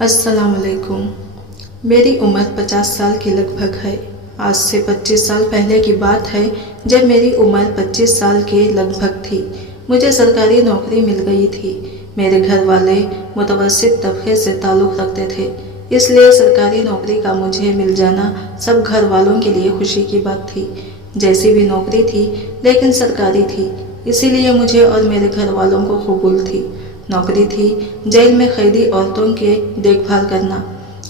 अस्सलाम वालेकुम। मेरी उम्र 50 साल की लगभग है। आज से 25 साल पहले की बात है जब मेरी उम्र 25 साल के लगभग थी। मुझे सरकारी नौकरी मिल गई थी। मेरे घर वाले मुतवस्सित तबके से ताल्लुक़ रखते थे, इसलिए सरकारी नौकरी का मुझे मिल जाना सब घर वालों के लिए खुशी की बात थी। जैसी भी नौकरी थी लेकिन सरकारी थी, इसीलिए मुझे और मेरे घर वालों को कबूल थी। नौकरी थी जेल में कैदी औरतों के देखभाल करना,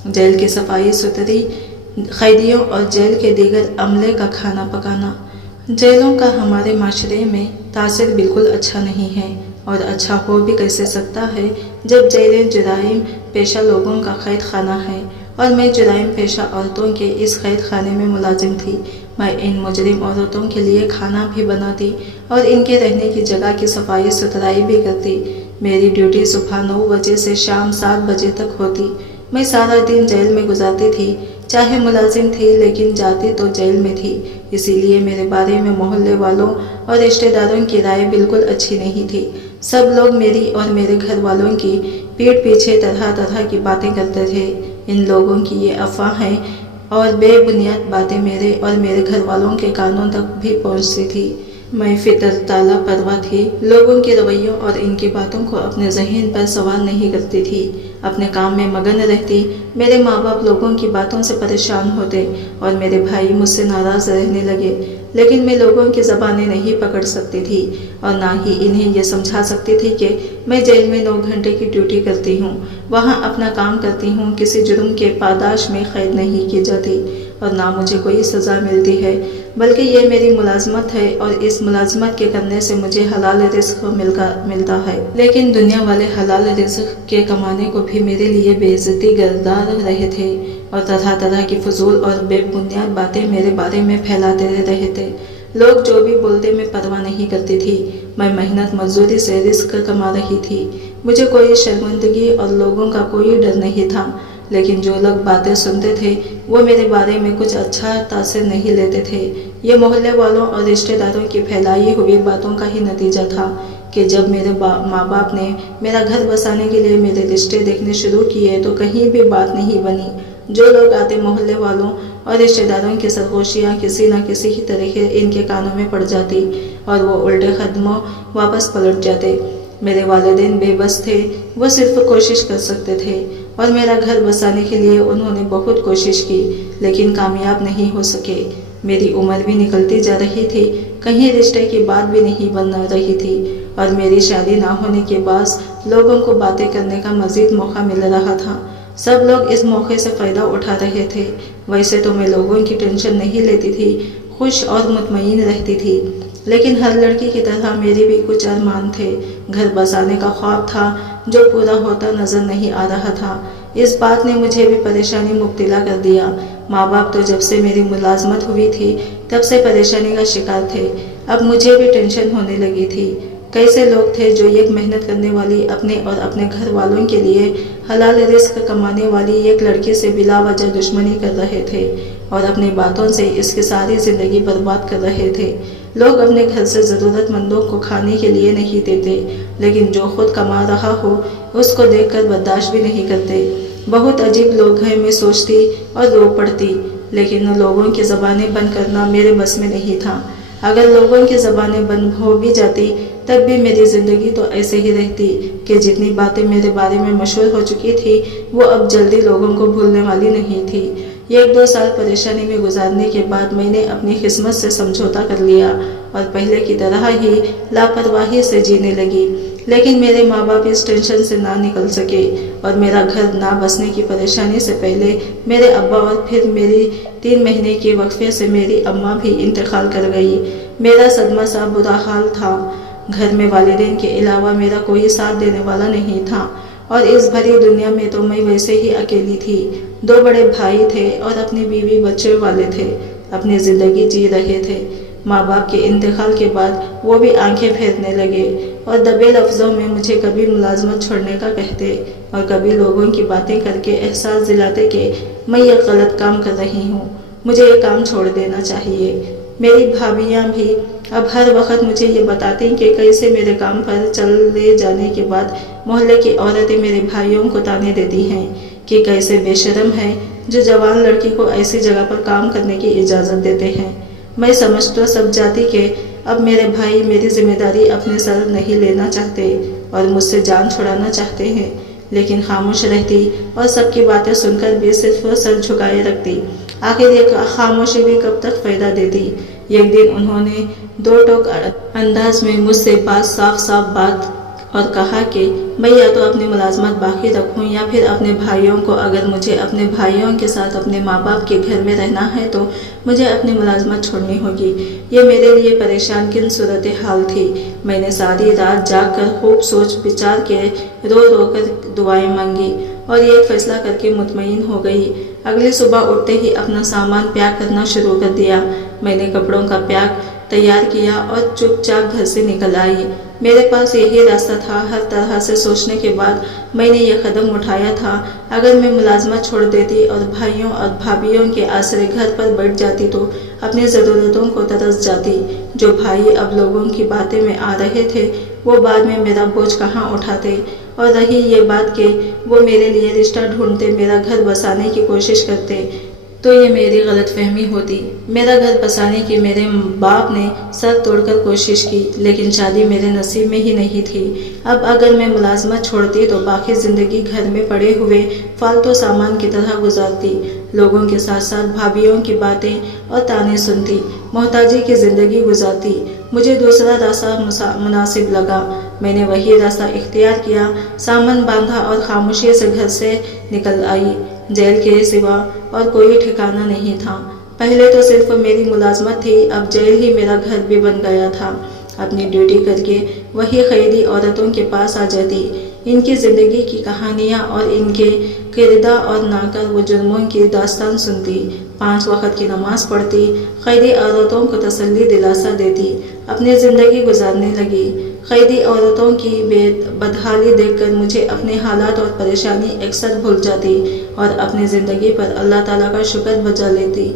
जेल की सफाई सुथरी, कैदियों और जेल के दीगर अमले का खाना पकाना। जेलों का हमारे माशरे में तासिर बिल्कुल अच्छा नहीं है, और अच्छा हो भी कैसे सकता है जब जेलें जुराइम पेशा लोगों का कैद खाना है और मैं जुराइम पेशा औरतों के इस कैद खाने में मुलाजिम थी। मैं इन मुजरिम औरतों के लिए खाना भी बनाती और इनके रहने की जगह की सफाई सुथराई भी करती। मेरी ड्यूटी सुबह 9 बजे से शाम 7 बजे तक होती। मैं सारा दिन जेल में गुजारती थी, चाहे मुलाजिम थी लेकिन जाती तो जेल में थी। इसीलिए मेरे बारे में मोहल्ले वालों और रिश्तेदारों की राय बिल्कुल अच्छी नहीं थी। सब लोग मेरी और मेरे घर वालों की पीठ पीछे तरह तरह की बातें करते थे। इन लोगों की ये अफवाहें और बेबुनियाद बातें मेरे और मेरे घर वालों के कानों तक भी पहुंचती थी। मैं फितर ताला परवा थी, लोगों के रवैयों और इनकी बातों को अपने जहन पर सवार नहीं करती थी। अपने काम में मगन रहती। मेरे माँ बाप लोगों की बातों से परेशान होते और मेरे भाई मुझसे नाराज़ रहने लगे, लेकिन मैं लोगों की ज़बानें नहीं पकड़ सकती थी और ना ही इन्हें यह समझा सकती थी कि मैं जेल में 9 घंटे की ड्यूटी करती हूँ, वहाँ अपना काम करती हूँ, किसी जुर्म के पादाश में कैद नहीं की जाती और ना मुझे कोई सज़ा मिलती है, बल्कि ये मेरी मुलाजमत है और इस मुलाजमत के करने से मुझे हलाल रिज़्क मिलता है। लेकिन दुनिया वाले हलाल रिज़्क के कमाने को भी मेरे लिए बेइज्जती गर्दार रहे थे और तरह तरह की फजूल और बेबुनियाद बातें मेरे बारे में फैलाते रहे थे। लोग जो भी बोलते मैं परवाह नहीं करती थी। मैं मेहनत मजदूरी से रिज़्क कमा रही थी। मुझे कोई शर्मिंदगी और लोगों का कोई डर नहीं था, लेकिन जो लोग बातें सुनते थे वो मेरे बारे में कुछ अच्छा तासीर नहीं लेते थे। ये मोहल्ले वालों और रिश्तेदारों की फैलाई हुई बातों का ही नतीजा था कि जब मेरे माँ बाप ने मेरा घर बसाने के लिए मेरे रिश्ते देखने शुरू किए तो कहीं भी बात नहीं बनी। जो लोग आते मोहल्ले वालों और रिश्तेदारों की सरगोशियाँ किसी न किसी ही तरीके इनके कानों में पड़ जाती और वो उल्टे कदमों वापस पलट जाते। मेरे वालिदैन बेबस थे, वो सिर्फ कोशिश कर सकते थे और मेरा घर बसाने के लिए उन्होंने बहुत कोशिश की, लेकिन कामयाब नहीं हो सके। मेरी उम्र भी निकलती जा रही थी, कहीं रिश्ते की बात भी नहीं बन रही थी और मेरी शादी ना होने के बाद लोगों को बातें करने का मज़ीद मौका मिल रहा था। सब लोग इस मौके से फ़ायदा उठा रहे थे। वैसे तो मैं लोगों की टेंशन नहीं लेती थी, खुश और मुतमईन रहती थी, लेकिन हर लड़की की तरह मेरे भी कुछ अरमान थे। घर बसाने का ख्वाब था जो पूरा होता नज़र नहीं आ रहा था। इस बात ने मुझे भी परेशानी मुब्तला कर दिया। माँ बाप तो जब से मेरी मुलाजमत हुई थी तब से परेशानी का शिकार थे। अब मुझे भी टेंशन होने लगी थी। कैसे लोग थे जो एक मेहनत करने वाली, अपने और अपने घर वालों के लिए हलाल रिज़्क कमाने वाली एक लड़की से बिला वजह दुश्मनी कर रहे थे और अपनी बातों से इसकी सारी ज़िंदगी बर्बाद कर रहे थे। लोग अपने घर से ज़रूरतमंदों को खाने के लिए नहीं देते, लेकिन जो खुद कमा रहा हो उसको देखकर बर्दाश्त भी नहीं करते। बहुत अजीब लोग हैं, मैं सोचती और रो पड़ती, लेकिन लोगों की ज़बानें बंद करना मेरे बस में नहीं था। अगर लोगों की ज़बानें बंद हो भी जाती तब भी मेरी ज़िंदगी तो ऐसे ही रहती कि जितनी बातें मेरे बारे में मशहूर हो चुकी थी वो अब जल्दी लोगों को भूलने वाली नहीं थी। 1-2 साल परेशानी में गुजारने के बाद मैंने अपनी किस्मत से समझौता कर लिया और पहले की तरह ही लापरवाही से जीने लगी। लेकिन मेरे माँ बाप इस टेंशन से ना निकल सके और मेरा घर ना बसने की परेशानी से पहले मेरे अब्बा और फिर मेरी 3 महीने के वक्फे से मेरी अम्मा भी इंतकाल कर गई। मेरा सदमा सा बुरा हाल था। घर में वालिदैन के अलावा मेरा कोई साथ देने वाला नहीं था और इस भरी दुनिया में तो मैं वैसे ही अकेली थी। 2 बड़े भाई थे और अपनी बीवी बच्चे वाले थे, अपनी ज़िंदगी जी रहे थे। माँ बाप के इंतकाल के बाद वो भी आंखें फेरने लगे और दबे लफ्ज़ों में मुझे कभी मुलाजमत छोड़ने का कहते और कभी लोगों की बातें करके एहसास दिलाते कि मैं ये गलत काम कर रही हूँ, मुझे ये काम छोड़ देना चाहिए। मेरी भाभियाँ भी अब हर वक्त मुझे ये बताती कि कैसे मेरे काम पर चले जाने के बाद मोहल्ले की औरतें मेरे भाइयों को ताने देती हैं کہ کیسے بے شرم ہے جو جوان لڑکی کو ایسی جگہ پر کام کرنے کی اجازت دیتے ہیں۔ میں سمجھ تو سب جاتی کہ اب میرے بھائی میری ذمہ داری اپنے سر نہیں لینا چاہتے اور مجھ سے جان چھڑانا چاہتے ہیں، لیکن خاموش رہتی اور سب کی باتیں سن کر بھی صرف سر جھکائے رکھتی۔ آخر یہ خاموشی بھی کب تک فائدہ دیتی۔ ایک دن انہوں نے دو ٹوک انداز میں مجھ سے صاف بات اور کہا کہ میں یا تو اپنی ملازمت باقی رکھوں یا پھر اپنے بھائیوں کو، اگر مجھے اپنے بھائیوں کے ساتھ اپنے ماں باپ کے گھر میں رہنا ہے تو مجھے اپنی ملازمت چھوڑنی ہوگی۔ یہ میرے لیے پریشان کن صورتحال تھی۔ میں نے ساری رات جاگ کر خوب سوچ بچار کے رو کر دعائیں مانگی اور ایک فیصلہ کر کے مطمئن ہو گئی۔ اگلی صبح اٹھتے ہی اپنا سامان پیک کرنا شروع کر دیا۔ میں نے کپڑوں کا پیک تیار کیا اور چپ چاپ گھر سے نکل آئی۔ میرے پاس یہی راستہ تھا۔ ہر طرح سے سوچنے کے بعد میں نے یہ قدم اٹھایا تھا، اگر میں ملازمت چھوڑ دیتی اور بھائیوں اور بھابھیوں کے آسرے گھر پر بیٹھ جاتی تو اپنی ضرورتوں کو ترس جاتی۔ جو بھائی اب لوگوں کی باتیں میں آ رہے تھے وہ بعد میں میرا بوجھ کہاں اٹھاتے، اور رہی یہ بات کہ وہ میرے لیے رشتہ ڈھونڈتے، میرا گھر بسانے کی کوشش کرتے، تو یہ میری غلط فہمی ہوتی۔ میرا گھر بسانے کی میرے باپ نے سر توڑ کر کوشش کی، لیکن شادی میرے نصیب میں ہی نہیں تھی۔ اب اگر میں ملازمت چھوڑتی تو باقی زندگی گھر میں پڑے ہوئے فالتو سامان کی طرح گزارتی، لوگوں کے ساتھ ساتھ بھابھیوں کی باتیں اور طعنے سنتی، محتاجی کی زندگی گزارتی۔ مجھے دوسرا راستہ مناسب لگا۔ میں نے وہی راستہ اختیار کیا، سامان باندھا اور خاموشی سے گھر سے نکل آئی۔ جیل کے سوا اور کوئی ٹھکانہ نہیں تھا۔ پہلے تو صرف میری ملازمت تھی، اب جیل ہی میرا گھر بھی بن گیا تھا۔ اپنی ڈیوٹی کر کے وہی قیدی عورتوں کے پاس آ جاتی، ان کی زندگی کی کہانیاں اور ان کے کردار اور ناکر و جرموں کی داستان سنتی، 5 وقت کی نماز پڑھتی، قیدی عورتوں کو تسلی دلاسا دیتی، اپنی زندگی گزارنے لگی۔ قیدی عورتوں کی بدحالی دیکھ کر مجھے اپنے حالات اور پریشانی اکثر بھول جاتی اور اپنی زندگی پر اللہ تعالیٰ کا شکر بجا لیتی۔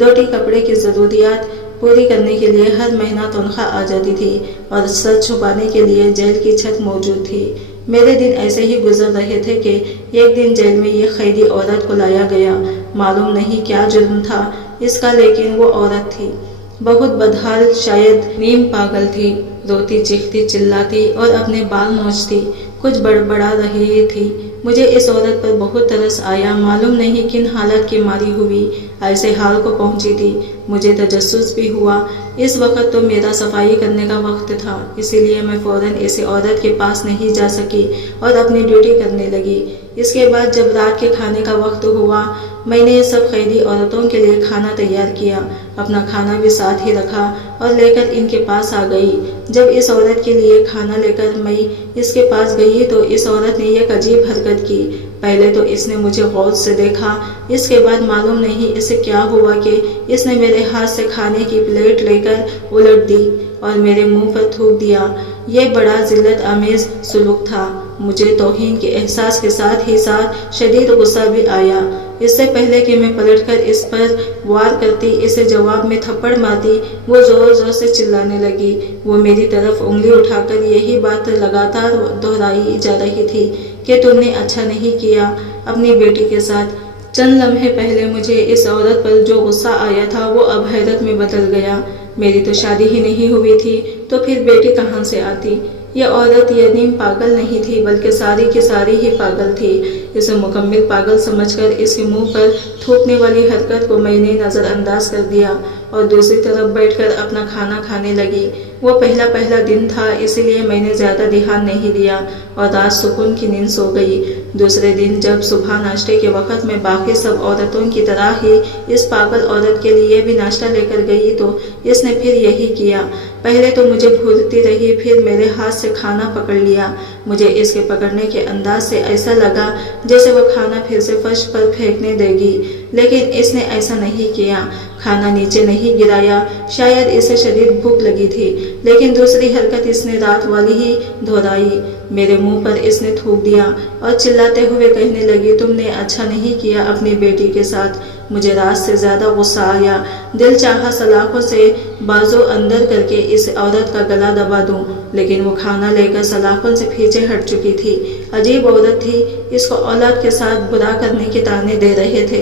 روٹی کپڑے کی ضروریات پوری کرنے کے لیے ہر مہینہ تنخواہ آ جاتی تھی اور سر چھپانے کے لیے جیل کی چھت موجود تھی۔ میرے دن ایسے ہی گزر رہے تھے کہ ایک دن جیل میں یہ قیدی عورت کو لایا گیا۔ معلوم نہیں کیا جرم تھا اس کا، لیکن وہ عورت تھی بہت بدحال، شاید نیم پاگل تھی، روتی چیختی چلاتی اور اپنے بال نوچتی، کچھ بڑبڑا رہی تھی۔ مجھے اس عورت پر بہت ترس آیا، معلوم نہیں کن حالت کی ماری ہوئی ایسے حال کو پہنچی تھی۔ مجھے تجسس بھی ہوا۔ اس وقت تو میرا صفائی کرنے کا وقت تھا، اسی لیے میں فوراً اس عورت کے پاس نہیں جا سکی اور اپنی ڈیوٹی کرنے لگی۔ اس کے بعد جب رات کے کھانے کا وقت ہوا، میں نے سب قیدی عورتوں کے لیے کھانا تیار کیا، اپنا کھانا بھی ساتھ ہی رکھا اور لے کر ان کے پاس آ گئی۔ جب اس عورت کے لیے کھانا لے کر میں اس کے پاس گئی تو اس عورت نے ایک عجیب حرکت کی۔ پہلے تو اس نے مجھے غور سے دیکھا، اس کے بعد معلوم نہیں اسے کیا ہوا کہ اس نے میرے ہاتھ سے کھانے کی پلیٹ لے کر الٹ دی اور میرے منہ پر تھوک دیا۔ یہ بڑا ذلت آمیز سلوک تھا۔ مجھے توہین کے احساس کے ساتھ ہی ساتھ شدید غصہ بھی آیا۔ اس سے پہلے کہ میں پلٹ کر اس پر وار کرتی، اسے جواب میں تھپڑ مارتی، وہ زور زور سے چلانے لگی۔ وہ میری طرف انگلی اٹھا کر یہی بات لگاتار دہرائی جا رہی تھی کہ تم نے اچھا نہیں کیا اپنی بیٹی کے ساتھ۔ چند لمحے پہلے مجھے اس عورت پر جو غصہ آیا تھا وہ اب حیرت میں بدل گیا۔ میری تو شادی ہی نہیں ہوئی تھی تو پھر بیٹی کہاں سے آتی؟ یہ عورت یہ نیم پاگل نہیں تھی بلکہ ساری کی ساری ہی پاگل تھی۔ اسے مکمل پاگل سمجھ کر اس کے منہ پر تھوکنے والی حرکت کو میں نے نظر انداز کر دیا اور دوسری طرف بیٹھ کر اپنا کھانا کھانے لگی۔ وہ پہلا دن تھا، اسی لیے میں نے زیادہ دھیان نہیں دیا اور رات سکون کی نیند سو گئی۔ دوسرے دن جب صبح ناشتے کے وقت میں باقی سب عورتوں کی طرح ہی اس پاگل عورت کے لیے بھی ناشتہ لے کر گئی تو اس نے پھر یہی کیا۔ پہلے تو مجھے گھورتی رہی، پھر میرے ہاتھ سے کھانا پکڑ لیا۔ مجھے اس کے پکڑنے کے انداز سے ایسا لگا جیسے وہ کھانا پھر سے فرش پر پھینکنے دے گی، لیکن اس نے ایسا نہیں کیا، کھانا نیچے نہیں گرایا۔ شاید اسے شدید بھوک لگی تھی، لیکن دوسری حرکت اس نے رات والی ہی دہرائی۔ میرے منہ پر اس نے تھوک دیا اور چلاتے ہوئے کہنے لگی، تم نے اچھا نہیں کیا اپنی بیٹی کے ساتھ۔ مجھے رات سے زیادہ غصہ آیا، دل چاہا سلاخوں سے بازو اندر کر کے اس عورت کا گلا دبا دوں، لیکن وہ کھانا لے کر سلاخوں سے پیچھے ہٹ چکی تھی۔ عجیب عورت تھی، اس کو اولاد کے ساتھ برا کرنے کے طعنے دے رہے تھے،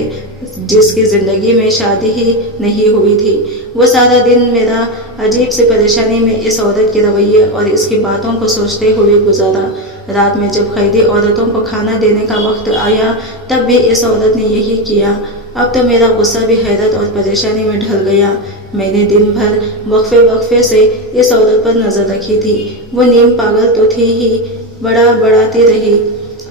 جس کی زندگی میں شادی ہی نہیں ہوئی تھی۔ وہ سارا دن میرا عجیب سی پریشانی میں اس عورت کے رویے اور اس کی باتوں کو سوچتے ہوئے گزارا۔ رات میں جب قیدی عورتوں کو کھانا دینے کا وقت آیا تب بھی اس عورت نے یہی کیا۔ اب تو میرا غصہ بھی حیرت اور پریشانی میں ڈھل گیا۔ میں نے دن بھر وقفے وقفے سے اس عورت پر نظر رکھی تھی۔ وہ نیم پاگل تو تھی ہی، بڑاتی رہی،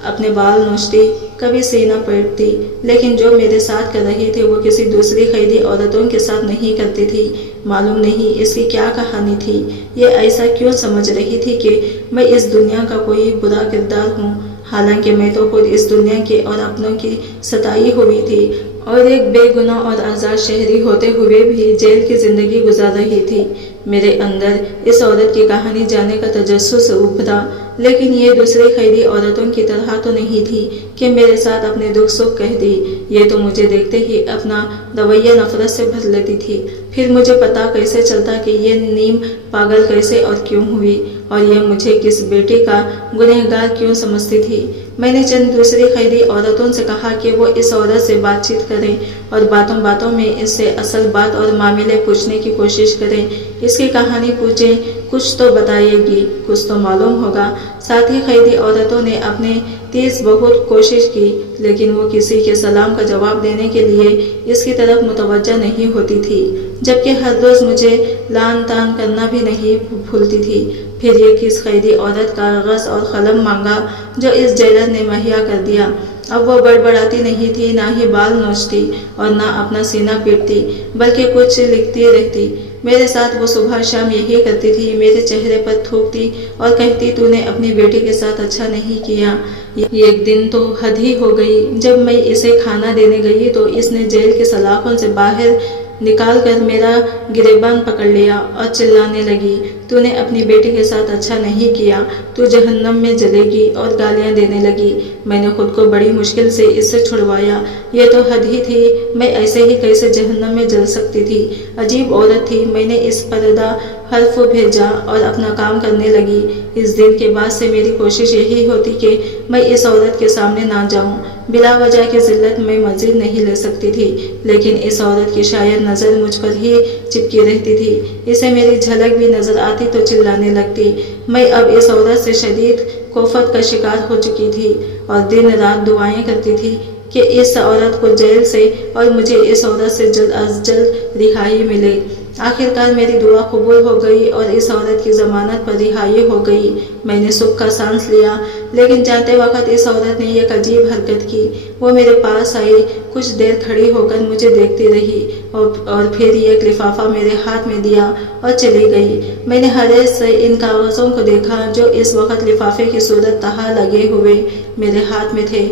اپنے بال نوچتی، کبھی سینہ پیٹتی، لیکن جو میرے ساتھ کر رہی تھی وہ کسی دوسری قیدی عورتوں کے ساتھ نہیں کرتی تھی۔ معلوم نہیں اس کی کیا کہانی تھی، یہ ایسا کیوں سمجھ رہی تھی کہ میں اس دنیا کا کوئی برا کردار ہوں، حالانکہ میں تو خود اس دنیا کی اور اپنوں کی ستائی ہوئی تھی اور ایک بے گناہ اور آزاد شہری ہوتے ہوئے بھی جیل کی زندگی گزار رہی تھی۔ میرے اندر اس عورت کی کہانی جاننے کا تجسس ابھرا، لیکن یہ دوسری قیدی عورتوں کی طرح تو نہیں تھی کہ میرے ساتھ اپنے دکھ سکھ کہہ دی۔ یہ تو مجھے دیکھتے ہی اپنا رویہ نفرت سے بھر لیتی تھی۔ پھر مجھے پتا کیسے چلتا کہ یہ نیم پاگل کیسے اور کیوں ہوئی، اور یہ مجھے کس بیٹے کا گنہگار کیوں سمجھتی تھی۔ میں نے چند دوسری قیدی عورتوں سے کہا کہ وہ اس عورت سے بات چیت کریں اور باتوں باتوں میں اس سے اصل بات اور معاملے پوچھنے کی کوشش کریں، اس کی کہانی پوچھیں، کچھ تو بتائے گی، کچھ تو معلوم ہوگا۔ ساتھی قیدی عورتوں نے اپنے تیز بہت کوشش کی، لیکن وہ کسی کے سلام کا جواب دینے کے لیے اس کی طرف متوجہ نہیں ہوتی تھی، جبکہ ہر روز مجھے لان تان کرنا بھی نہیں بھولتی تھی۔ پھر یہ کس قیدی عورت کاغذ اور قلم مانگا جو اس جیلر نے مہیا کر دیا۔ اب وہ بڑبڑاتی نہیں تھی، نہ ہی بال نوچتی اور نہ اپنا سینہ پیٹتی، بلکہ کچھ لکھتی رہتی۔ میرے ساتھ وہ صبح شام یہی کرتی تھی، میرے چہرے پر تھوکتی اور کہتی تو نے اپنی بیٹی کے ساتھ اچھا نہیں کیا۔ ایک دن تو حد ہی ہو گئی، جب میں اسے کھانا دینے گئی تو اس نے جیل کے سلاخوں سے باہر نکال کر میرا گریبان پکڑ لیا اور چلانے لگی، تو نے اپنی بیٹی کے ساتھ اچھا نہیں کیا، تو جہنم میں جلے گی، اور گالیاں دینے لگی۔ میں نے خود کو بڑی مشکل سے اس سے چھڑوایا۔ یہ تو حد ہی تھی، میں ایسے ہی کیسے جہنم میں جل سکتی تھی۔ عجیب عورت تھی۔ میں نے اس پردہ حرف بھیجا اور اپنا کام کرنے لگی۔ اس دن کے بعد سے میری کوشش یہی ہوتی کہ میں اس عورت کے سامنے نہ جاؤں۔ بلا وجہ کی ذلت میں مزید نہیں لے سکتی تھی، لیکن اس عورت کی شاید نظر مجھ پر ہی چپکی رہتی تھی۔ اسے میری جھلک بھی نظر آتی تو چلانے لگتی۔ میں اب اس عورت سے شدید کوفت کا شکار ہو چکی تھی اور دن رات دعائیں کرتی تھی کہ اس عورت کو جیل سے اور مجھے اس عورت سے جلد از جلد رہائی ملے۔ آخرکار میری دعا قبول ہو گئی اور اس عورت کی ضمانت پر رہائی ہو گئی۔ میں نے سکھ کا سانس لیا، لیکن جاتے وقت اس عورت نے ایک عجیب حرکت کی۔ وہ میرے پاس آئی، کچھ دیر کھڑی ہو کر مجھے دیکھتی رہی اور پھر ایک لفافہ میرے ہاتھ میں دیا اور چلی گئی۔ میں نے حیرت سے ان کاغذوں کو دیکھا جو اس وقت لفافے کی صورت تہا لگے ہوئے میرے ہاتھ میں تھے۔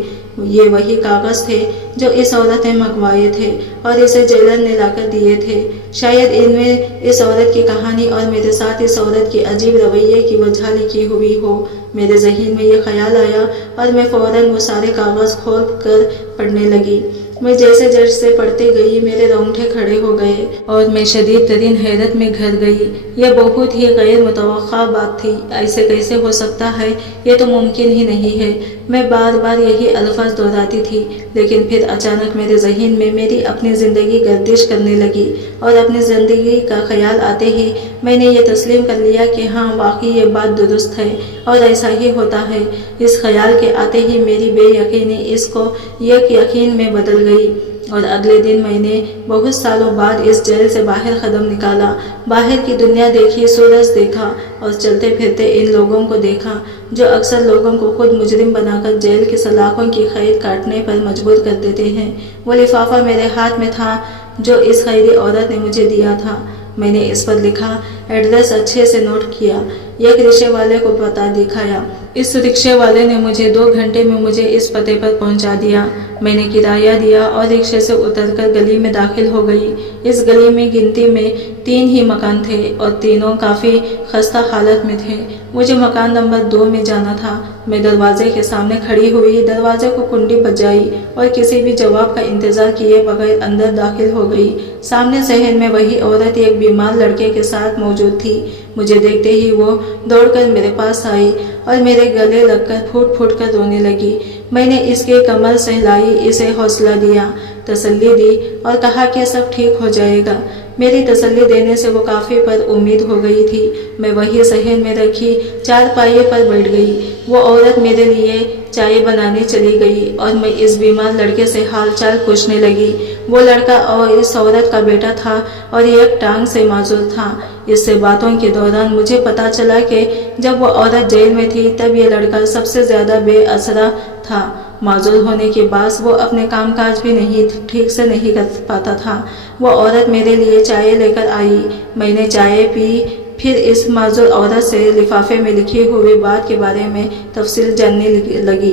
یہ وہی کاغذ تھے جو اس عورت نے منگوائے تھے اور اسے جیلر نے لا کر دیے تھے۔ شاید ان میں اس عورت کی کہانی اور میرے ساتھ اس عورت کے عجیب رویے کی وجہ لکھی ہوئی ہو۔ میرے ذہن میں یہ خیال آیا اور میں فوراً وہ سارے کاغذ کھول کر پڑھنے لگی۔ میں جیسے جیسے پڑھتے گئی میرے رونگٹے کھڑے ہو گئے اور میں شدید ترین حیرت میں گھر گئی۔ یہ بہت ہی غیر متوقع بات تھی۔ ایسے کیسے ہو سکتا ہے؟ یہ تو ممکن ہی نہیں ہے۔ میں بار بار یہی الفاظ دہراتی تھی، لیکن پھر اچانک میرے ذہن میں میری اپنی زندگی گردش کرنے لگی اور اپنی زندگی کا خیال آتے ہی میں نے یہ تسلیم کر لیا کہ ہاں واقعی یہ بات درست ہے اور ایسا ہی ہوتا ہے۔ اس خیال کے آتے ہی میری بے یقینی اس کو یک یقین میں بدل گئی اور اگلے دن میں نے بہت سالوں بعد اس جیل سے باہر قدم نکالا۔ باہر کی دنیا دیکھی، سورج دیکھا اور چلتے پھرتے ان لوگوں کو دیکھا جو اکثر لوگوں کو خود مجرم بنا کر جیل کی سلاخوں کی قید کاٹنے پر مجبور کر دیتے ہیں۔ وہ لفافہ میرے ہاتھ میں تھا جو اس قیدی عورت نے مجھے دیا تھا۔ میں نے اس پر لکھا ایڈریس اچھے سے نوٹ کیا، ایک رکشے والے کو پتہ دکھایا۔ اس رکشے والے نے مجھے 2 گھنٹے میں مجھے اس پتے پر پہنچا دیا۔ میں نے کرایہ دیا اور رکشے سے اتر کر گلی میں داخل ہو گئی۔ اس گلی میں گنتی میں 3 ہی مکان تھے اور تینوں کافی خستہ حالت میں تھے۔ مجھے مکان نمبر 2 میں جانا تھا۔ मैं दरवाजे के सामने खड़ी हुई, दरवाजे को कुंडी बजाई और किसी भी जवाब का इंतजार किए बगैर अंदर दाखिल हो गई। सामने सहन में वही औरत एक बीमार लड़के के साथ मौजूद थी। मुझे देखते ही वो दौड़कर मेरे पास आई और मेरे गले लगकर फूट फूट कर रोने लगी। मैंने इसके कमर सहलाई, इसे हौसला दिया, तसल्ली दी और कहा कि सब ठीक हो जाएगा। मेरी तसल्ली देने से वो काफ़ी पर उम्मीद हो गई थी। मैं वही सहन में रखी चारपाई पर बैठ गई। वो औरत मेरे लिए चाय बनाने चली गई और मैं इस बीमार लड़के से हाल चाल पूछने लगी। वो लड़का और इस औरत का बेटा था और एक टांग से माजूर था। इससे बातों के दौरान मुझे पता चला कि जब वो औरत जेल में थी तब ये लड़का सबसे ज़्यादा बेअसरा था। माजूर होने के बाद वो अपने कामकाज भी ठीक से नहीं कर पाता था। वो औरत मेरे लिए चाय लेकर आई। मैंने चाय पी, फिर इस माजूर औरत से लिफाफे में लिखी हुई बात के बारे में तफसील जानने लगी।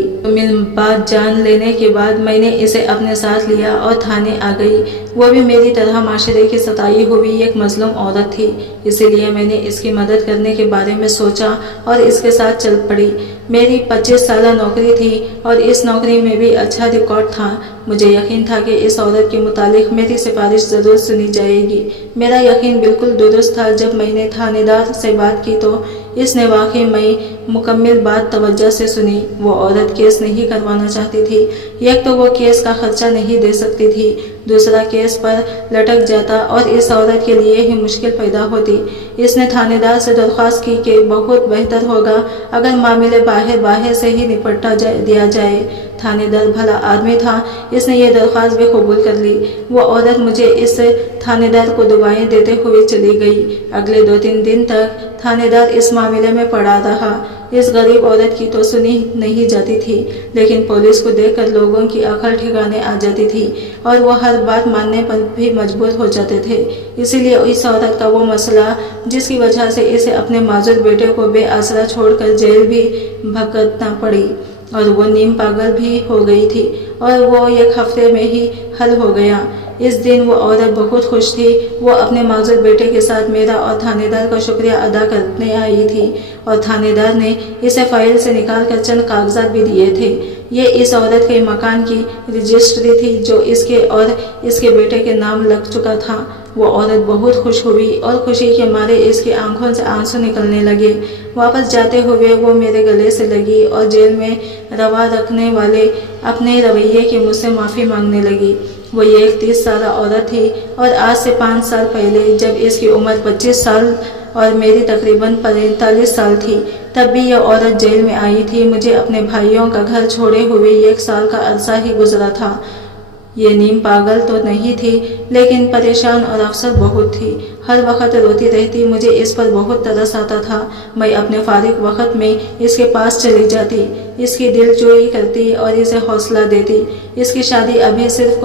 बात जान लेने के बाद मैंने इसे अपने साथ लिया और थाने आ गई। वो भी मेरी तरह माशरे की सताई हुई एक मजलूम औरत थी, इसीलिए मैंने इसकी मदद करने के बारे में सोचा और इसके साथ चल पड़ी। मेरी 25 साल नौकरी थी और इस नौकरी में भी अच्छा रिकॉर्ड था। मुझे यकीन था कि इस औरत के मुतालिक मेरी सिफारिश ज़रूर सुनी जाएगी। मेरा यकीन बिल्कुल दुरुस्त था। जब मैंने थानेदार से बात की तो इसने वाकई में मुकम्मल बात तवज्जो से सुनी। वो औरत केस नहीं करवाना चाहती थी। एक तो वो केस का खर्चा नहीं दे सकती थी, दूसरा केस पर लटक जाता और इस औरत के लिए ही मुश्किल पैदा होती। इसने थानेदार से दरख्वास्त की कि बहुत बेहतर होगा अगर मामले बाहर से ही निपटा दिया जाए। थानेदार भला आदमी था, इसने ये दरख्वास्त भी कबूल कर ली। वो औरत मुझे इस थानेदार को दुआएं देते हुए चली गई। अगले 2-3 दिन तक थानेदार इस मामले में पड़ा रहा। इस गरीब औरत की तो सुनी नहीं जाती थी, लेकिन पुलिस को देखकर लोगों की अकल ठिकाने आ जाती थी और वो हर बात मानने पर भी मजबूर हो जाते थे। इसीलिए इस औरत का वो मसला जिसकी वजह से इसे अपने माजूर बेटे को बेआसरा छोड़कर जेल भी भुगतना पड़ी और वो नीम पागल भी हो गई थी और वो 1 हफ्ते में ही हल हो गया। इस दिन वो औरत बहुत खुश थी। वो अपने माजूर बेटे के साथ मेरा और थानेदार का शुक्रिया अदा करने आई थी और थानेदार ने इसे फाइल से निकाल कर चंद कागजात भी दिए थे। ये इस औरत के मकान की रजिस्ट्री थी जो इसके और इसके बेटे के नाम लग चुका था। वो औरत बहुत खुश हुई और खुशी के मारे इसकी आंखों से आंसू निकलने लगे। वापस जाते हुए वो मेरे गले से लगी और जेल में रवा रखने वाले अपने रवैये की मुझसे माफ़ी मांगने लगी। वो एक 30 साल औरत थी और आज से 5 साल पहले जब इसकी उम्र 25 साल और मेरी तकरीबन 45 साल थी, तब भी यह औरत जेल में आई थी। मुझे अपने भाइयों का घर छोड़े हुए 1 साल का अरसा ही गुजरा था। ये नीम पागल तो नहीं थी, लेकिन परेशान और अफसर बहुत थी। हर वक्त रोती रहती। मुझे इस पर बहुत तरस आता था। मैं अपने फारिग वक्त में इसके पास चली जाती, इसकी दिलजोई करती और इसे हौसला देती। इसकी शादी अभी सिर्फ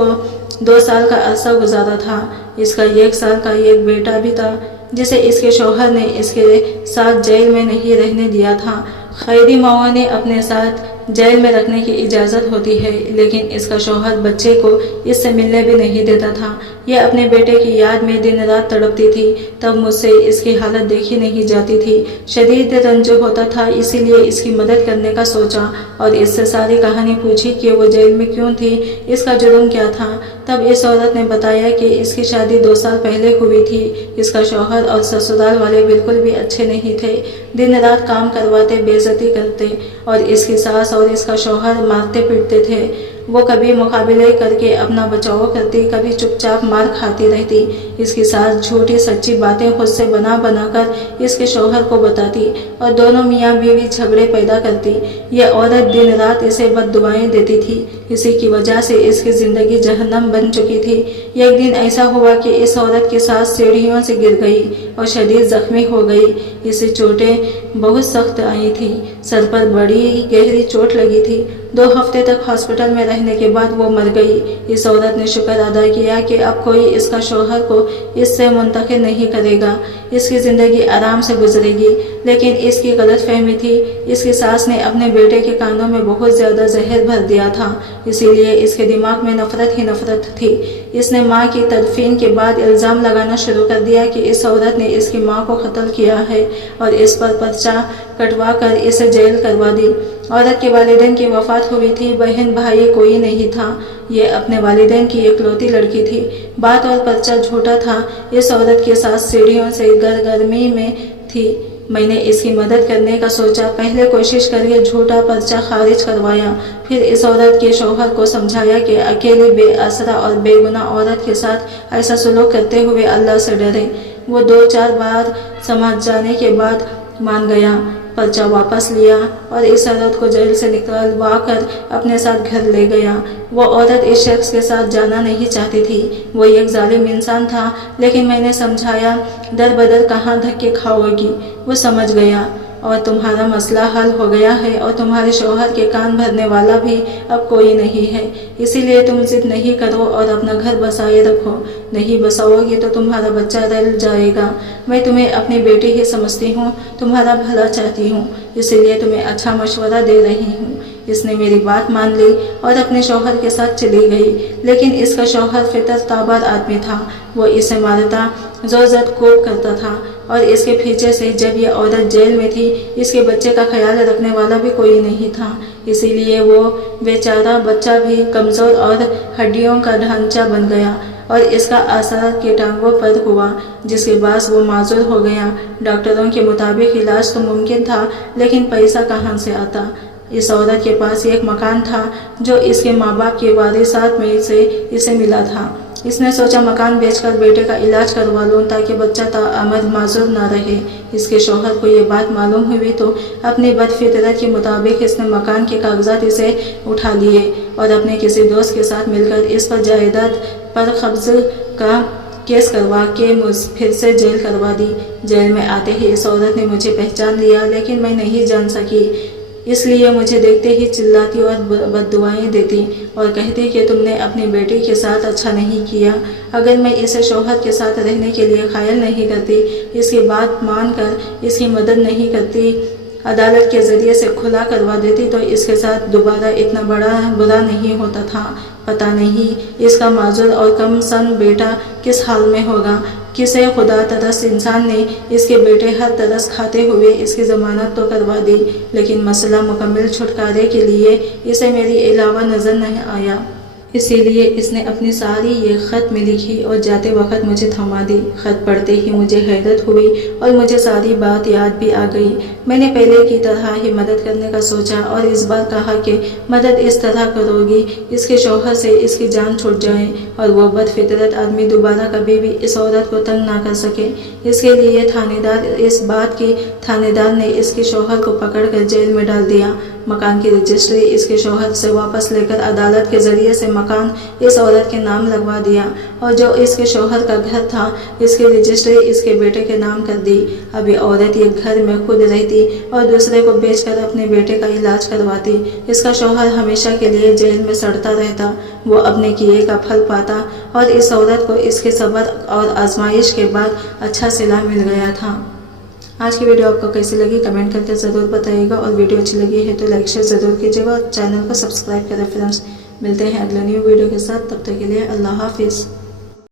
2 साल का अरसा गुजारा था। इसका 1 साल का एक बेटा भी था जिसे इसके शौहर ने इसके साथ जेल में नहीं रहने दिया था। खैदी माओ ने अपने साथ जेल में रखने की इजाज़त होती है, लेकिन इसका शौहर बच्चे को इससे मिलने भी नहीं देता था। यह अपने बेटे की याद में दिन रात तड़पती थी। तब मुझसे इसकी हालत देखी नहीं जाती थी। शदीद रंज होता था, इसीलिए इसकी मदद करने का सोचा और इससे सारी कहानी पूछी कि वो जेल में क्यों थी, इसका जुर्म क्या था। तब इस औरत ने बताया कि इसकी शादी 2 साल पहले हुई थी। इसका शौहर और ससुराल वाले बिल्कुल भी अच्छे नहीं थे। दिन रात काम करवाते, बेइज्जती करते और इसकी सास और इसका शौहर मारते पीटते थे। वो कभी मुकाबले करके अपना बचाव करती, कभी चुपचाप मार खाती रहती। इसकी सास झूठी सच्ची बातें खुद से बना कर इसके शौहर को बताती और दोनों मियाँ बीवी झगड़े पैदा करती। यह औरत दिन रात इसे बद्दुआएं देती थी। इसी की वजह से इसकी ज़िंदगी जहन्नम बन चुकी थी। एक दिन ऐसा हुआ कि इस औरत की सास सीढ़ियों से गिर गई और शदीद जख्मी हो गई। इसे चोटें बहुत सख्त आई थी। सर पर बड़ी गहरी चोट लगी थी। 2 हफ्ते तक हॉस्पिटल में रहने के बाद वो मर गई। इस औरत ने शुक्र अदा किया कि अब कोई इसका शौहर को इससे मुंतकिल नहीं करेगा, इसकी ज़िंदगी आराम से गुजरेगी। लेकिन इसकी गलतफहमी थी। इसकी सास ने अपने बेटे के कानों में बहुत ज़्यादा जहर भर दिया था, इसीलिए इसके दिमाग में नफरत ही नफरत थी। इसने माँ की तदफीन के बाद इल्ज़ाम लगाना शुरू कर दिया कि इस औरत ने इसकी माँ को कत्ल किया है और इस पर पर्चा कटवा कर इसे जेल करवा दी। औरत के वालिदैन की वफ़ात हुई थी। बहन भाई कोई नहीं था। ये अपने वालिदैन की इकलौती लड़की थी। बात और पर्चा झूठा था। इस औरत के साथ सीढ़ियों से गर्मी में थी। मैंने इसकी मदद करने का सोचा। पहले कोशिश करके झूठा पर्चा खारिज करवाया। फिर इस औरत के शौहर को समझाया कि अकेली बेअसरा और बेगुनाह औरत के साथ ऐसा सलूक करते हुए अल्लाह से डरे। वो 2-4 बार समझ जाने के बाद मान गया, पर्चा वापस लिया और इस औरत को जेल से निकलवा कर अपने साथ घर ले गया। वो औरत इस शख्स के साथ जाना नहीं चाहती थी। वो एक जालिम इंसान था, लेकिन मैंने समझाया दर बदर कहाँ धक्के खाओगी। वो समझ गया और तुम्हारा मसला हल हो गया है और तुम्हारे शौहर के कान भरने वाला भी अब कोई नहीं है। इसीलिए तुम जिद नहीं करो और अपना घर बसाए रखो। नहीं बसाओगी तो तुम्हारा बच्चा रल जाएगा। मैं तुम्हें अपनी बेटी ही समझती हूँ, तुम्हारा भला चाहती हूँ, इसीलिए तुम्हें अच्छा मशवरा दे रही हूँ। इसने मेरी बात मान ली और अपने शौहर के साथ चली गई। लेकिन इसका शौहर फितर ताबार आदमी था। वो इसे मारता, जोर कोप करता था और इसके पीछे से जब यह औरत जेल में थी, इसके बच्चे का ख्याल रखने वाला भी कोई नहीं था। इसीलिए वो बेचारा बच्चा भी कमज़ोर और हड्डियों का ढांचा बन गया और इसका असर के टांगों पर हुआ, जिसके बाद वो माजूर हो गया। डॉक्टरों के मुताबिक इलाज तो मुमकिन था, लेकिन पैसा कहाँ से आता। इस औरत के पास एक मकान था जो इसके माँ बाप के वारिसात में से इसे मिला था। इसने सोचा मकान बेचकर बेटे का इलाज करवा लूँ ताकि बच्चा ताअमद माजूर ना रहे। इसके शौहर को ये बात मालूम हुई तो अपनी बदफितरत के मुताबिक इसने मकान के कागजात इसे उठा लिए और अपने किसी दोस्त के साथ मिलकर इस पर जायदाद पर कब्ज का केस करवा के फिर से जेल करवा दी। जेल में आते ही इस औरत ने मुझे पहचान लिया, लेकिन मैं नहीं जान सकी। इसलिए मुझे देखते ही चिल्लाती और बद्दुआएं देती और कहती कि तुमने अपनी बेटी के साथ अच्छा नहीं किया। अगर मैं इसे शौहर के साथ रहने के लिए कायल नहीं करती, इसकी बात मानकर इसकी मदद नहीं करती, अदालत के ज़रिए से खुला करवा देती, तो इसके साथ दोबारा इतना बड़ा बुरा नहीं होता था। पता नहीं इसका माजूर और कम सन बेटा किस हाल में होगा। किसे खुदा तरस इंसान ने इसके बेटे हर तरस खाते हुए इसकी ज़मानत तो करवा दी, लेकिन मसला मुकम्मल छुटकारे के लिए इसे मेरी अलावा नज़र नहीं आया। इसीलिए इसने अपनी सारी ये ख़त में लिखी और जाते वक्त मुझे थमा दी। ख़त पढ़ते ही मुझे हैरत हुई और मुझे सारी बात याद भी आ गई। मैंने पहले की तरह ही मदद करने का सोचा और इस बार कहा कि मदद इस तरह करोगी इसके शौहर से इसकी जान छूट जाए और वो बदफितरत आदमी दोबारा कभी भी इस औरत को तंग ना कर सके। इसके लिए थानेदार इस बात की थानेदार ने इसके शौहर को पकड़कर जेल में डाल दिया। मकान की रजिस्ट्री इसके शौहर से वापस लेकर अदालत के ज़रिए से मकान इस औरत के नाम लगवा दिया और जो इसके शौहर का घर था इसकी रजिस्ट्री इसके बेटे के नाम कर दी। अब ये औरत ये घर में खुद रहती और दूसरे को बेचकर अपने बेटे का इलाज करवाती। इसका शौहर हमेशा के लिए जेल में सड़ता रहता। वो अपने किए का फल पाता और इस औरत को इसके सब्र और आजमाइश के बाद अच्छा सिला मिल गया था। आज की वीडियो आपको कैसी लगी कमेंट करके ज़रूर बताइएगा और वीडियो अच्छी लगी है तो लाइक शेयर ज़रूर कीजिएगा और चैनल को सब्सक्राइब करें फ्रेंड्स। मिलते हैं अगले न्यू वीडियो के साथ, तब तक के लिए अल्लाह हाफिज़।